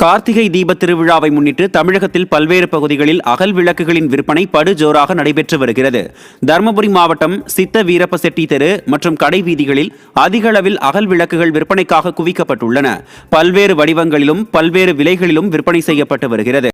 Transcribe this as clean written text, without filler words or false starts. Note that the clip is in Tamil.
கார்த்திகை தீப திருவிழாவை முன்னிட்டு தமிழகத்தில் பல்வேறு பகுதிகளில் அகல் விளக்குகளின் விற்பனை படுஜோராக நடைபெற்று வருகிறது. தருமபுரி மாவட்டம் சித்த வீரப்ப செட்டி தெரு மற்றும் கடை வீதிகளில் அதிக அளவில் அகல் விளக்குகள் விற்பனைக்காக குவிக்கப்பட்டுள்ளன. பல்வேறு வடிவங்களிலும் பல்வேறு விலைகளிலும் விற்பனை செய்யப்பட்டு வருகிறது.